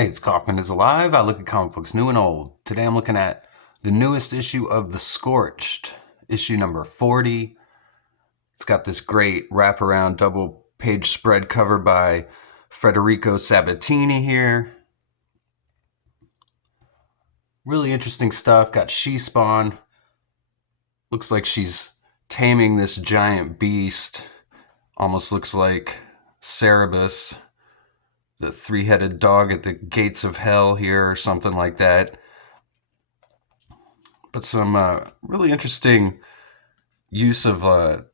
Hey, it's Kaufman is Alive. I look at comic books new and old. Today I'm looking at the newest issue of The Scorched, issue number 40. It's got this great wraparound double page spread cover by Federico Sabatini here. Really interesting stuff. Got She-Spawn. Looks like she's taming this giant beast. Almost looks like Cerebus, the three-headed dog at the gates of hell here, or something like that. But some really interesting use of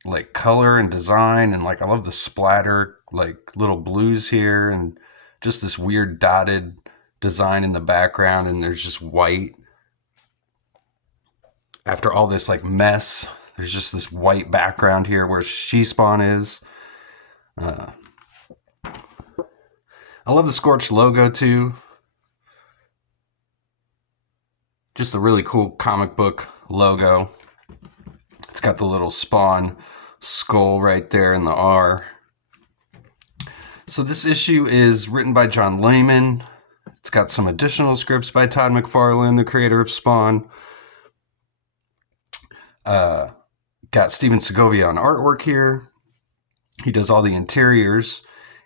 like color and design, and like I love the splatter, like little blues here, and just this weird dotted design in the background, and there's just white. After all this like mess, there's just this white background here where She-Spawn is. I love the Scorched logo too. Just a really cool comic book logo. It's got the little Spawn skull right there in the R. So this issue is written by John Layman. It's got some additional scripts by Todd McFarlane, the creator of Spawn. Got Steven Segovia on artwork here. He does all the interiors,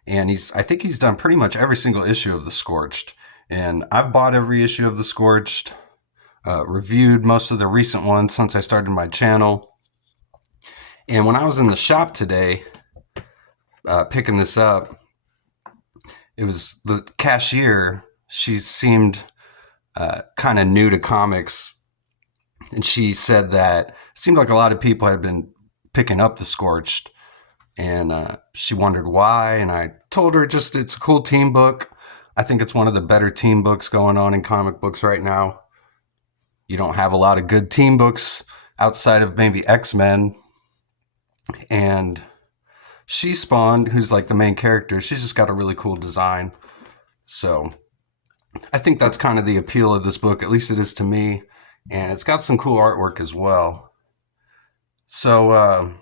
and I think he's done pretty much every single issue of The Scorched. And I've bought every issue of The Scorched, reviewed most of the recent ones since I started my channel. And when I was in the shop today, picking this up, it was the cashier. She seemed kind of new to comics, and she said that it seemed like a lot of people had been picking up The Scorched, and she wondered why. And I told her just it's a cool team book. I think it's one of the better team books going on in comic books right now. You don't have a lot of good team books outside of maybe X-Men. And She-Spawn, who's like the main character, she's just got a really cool design. So I think that's kind of the appeal of this book, at least it is to me. And it's got some cool artwork as well. So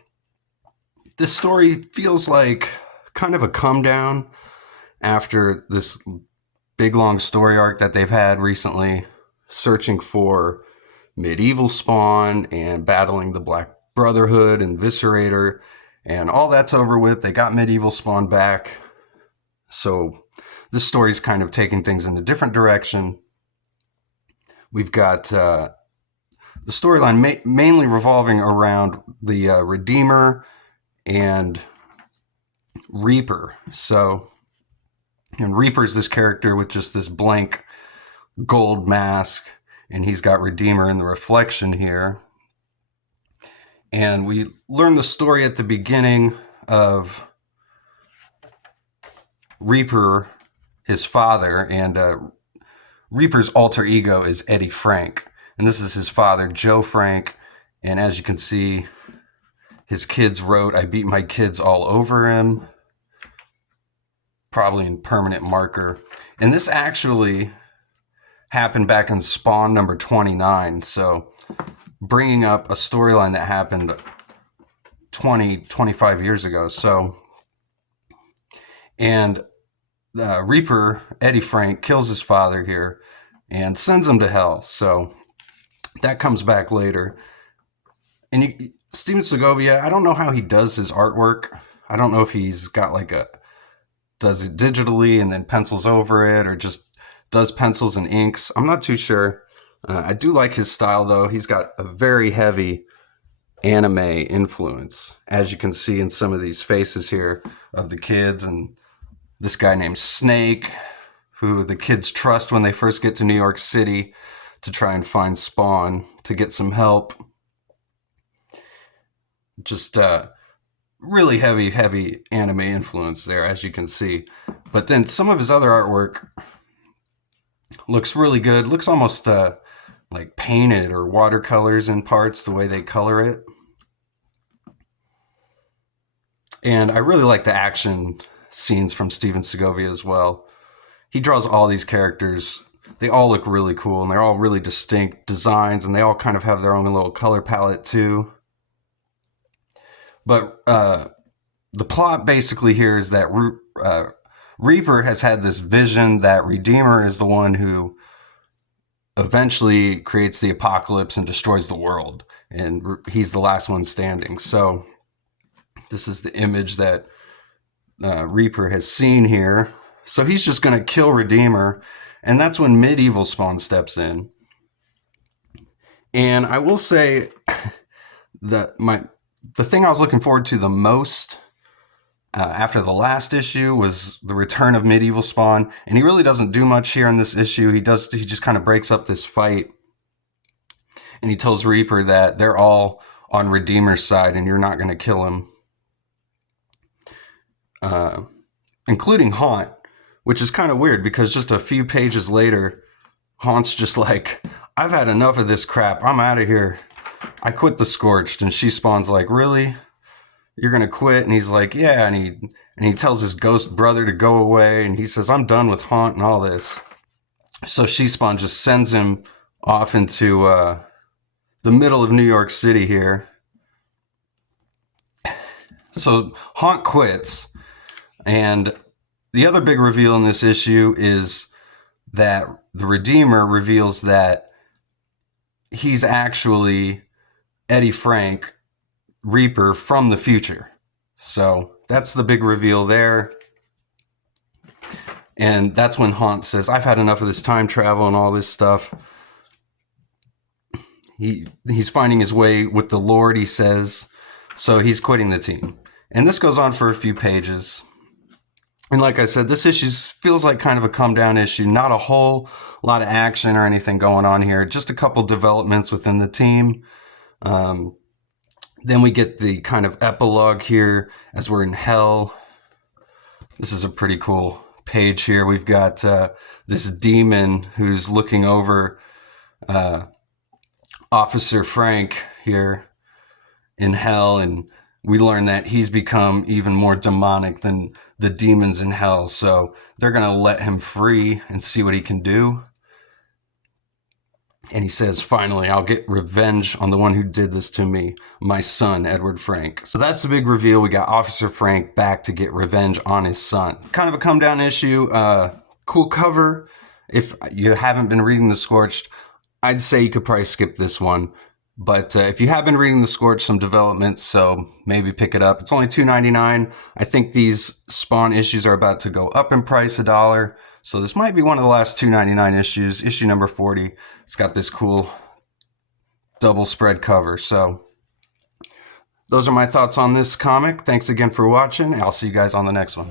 this story feels like kind of a come down after this big long story arc that they've had recently, searching for medieval Spawn and battling the Black Brotherhood and Viscerator, and all that's over with. They got medieval Spawn back. So this story's kind of taking things in a different direction. We've got the storyline mainly revolving around the Redeemer and Reaper. And Reaper's this character with just this blank gold mask, and he's got Redeemer in the reflection here. And we learn the story at the beginning of Reaper, his father, and Reaper's alter ego is Eddie Frank. And this is his father, Joe Frank. And as you can see, his kids wrote, "I beat my kids all over him," probably in permanent marker. And this actually happened back in Spawn number 29. So bringing up a storyline that happened 25 years ago. So, and Reaper, Eddie Frank, kills his father here and sends him to hell. So that comes back later. And Steven Segovia, I don't know how he does his artwork. I don't know if he's got like does it digitally and then pencils over it, or just does pencils and inks. I'm not too sure. I do like his style, though. He's got a very heavy anime influence, as you can see in some of these faces here of the kids, and this guy named Snake, who the kids trust when they first get to New York City to try and find Spawn to get some help. Just really heavy anime influence there, as you can see. But then some of his other artwork looks really good. Looks almost like painted or watercolors in parts, the way they color it. And I really like the action scenes from Steven Segovia as well. He draws all these characters. They all look really cool, and they're all really distinct designs, and they all kind of have their own little color palette too. But the plot basically here is that Reaper has had this vision that Redeemer is the one who eventually creates the apocalypse and destroys the world, and he's the last one standing. So this is the image that Reaper has seen here. So he's just going to kill Redeemer, and that's when Medieval Spawn steps in. And I will say that the thing I was looking forward to the most after the last issue was the return of Medieval Spawn, and he really doesn't do much here in this issue. He just kind of breaks up this fight, and he tells Reaper that they're all on Redeemer's side and you're not going to kill him, including Haunt, which is kind of weird because just a few pages later, Haunt's just like, I've had enough of this crap, I'm out of here, I quit the Scorched. And She Spawn's like, really? You're gonna quit? And he's like, yeah. And he tells his ghost brother to go away, and he says, I'm done with Haunt and all this. So She Spawn just sends him off into the middle of New York City here. So Haunt quits, and the other big reveal in this issue is that the Redeemer reveals that he's actually Eddie Frank, Reaper from the future. So that's the big reveal there. And that's when Haunt says, I've had enough of this time travel and all this stuff. He's finding his way with the Lord, he says. So he's quitting the team. And this goes on for a few pages. And like I said, this issue feels like kind of a come down issue. Not a whole lot of action or anything going on here. Just a couple developments within the team. Then we get the kind of epilogue here as we're in hell. This is a pretty cool page here. We've got this demon who's looking over Officer Frank here in hell, and we learn that he's become even more demonic than the demons in hell. So they're going to let him free and see what he can do. And he says, finally, I'll get revenge on the one who did this to me, my son, Edward Frank. So that's the big reveal. We got Officer Frank back to get revenge on his son. Kind of a come down issue. Cool cover. If you haven't been reading The Scorched, I'd say you could probably skip this one. But if you have been reading The Scorched, some developments, so maybe pick it up. It's only $2.99. I think these Spawn issues are about to go up in price $1. So this might be one of the last $2.99 issues, issue number 40. It's got this cool double spread cover. So those are my thoughts on this comic. Thanks again for watching. I'll see you guys on the next one.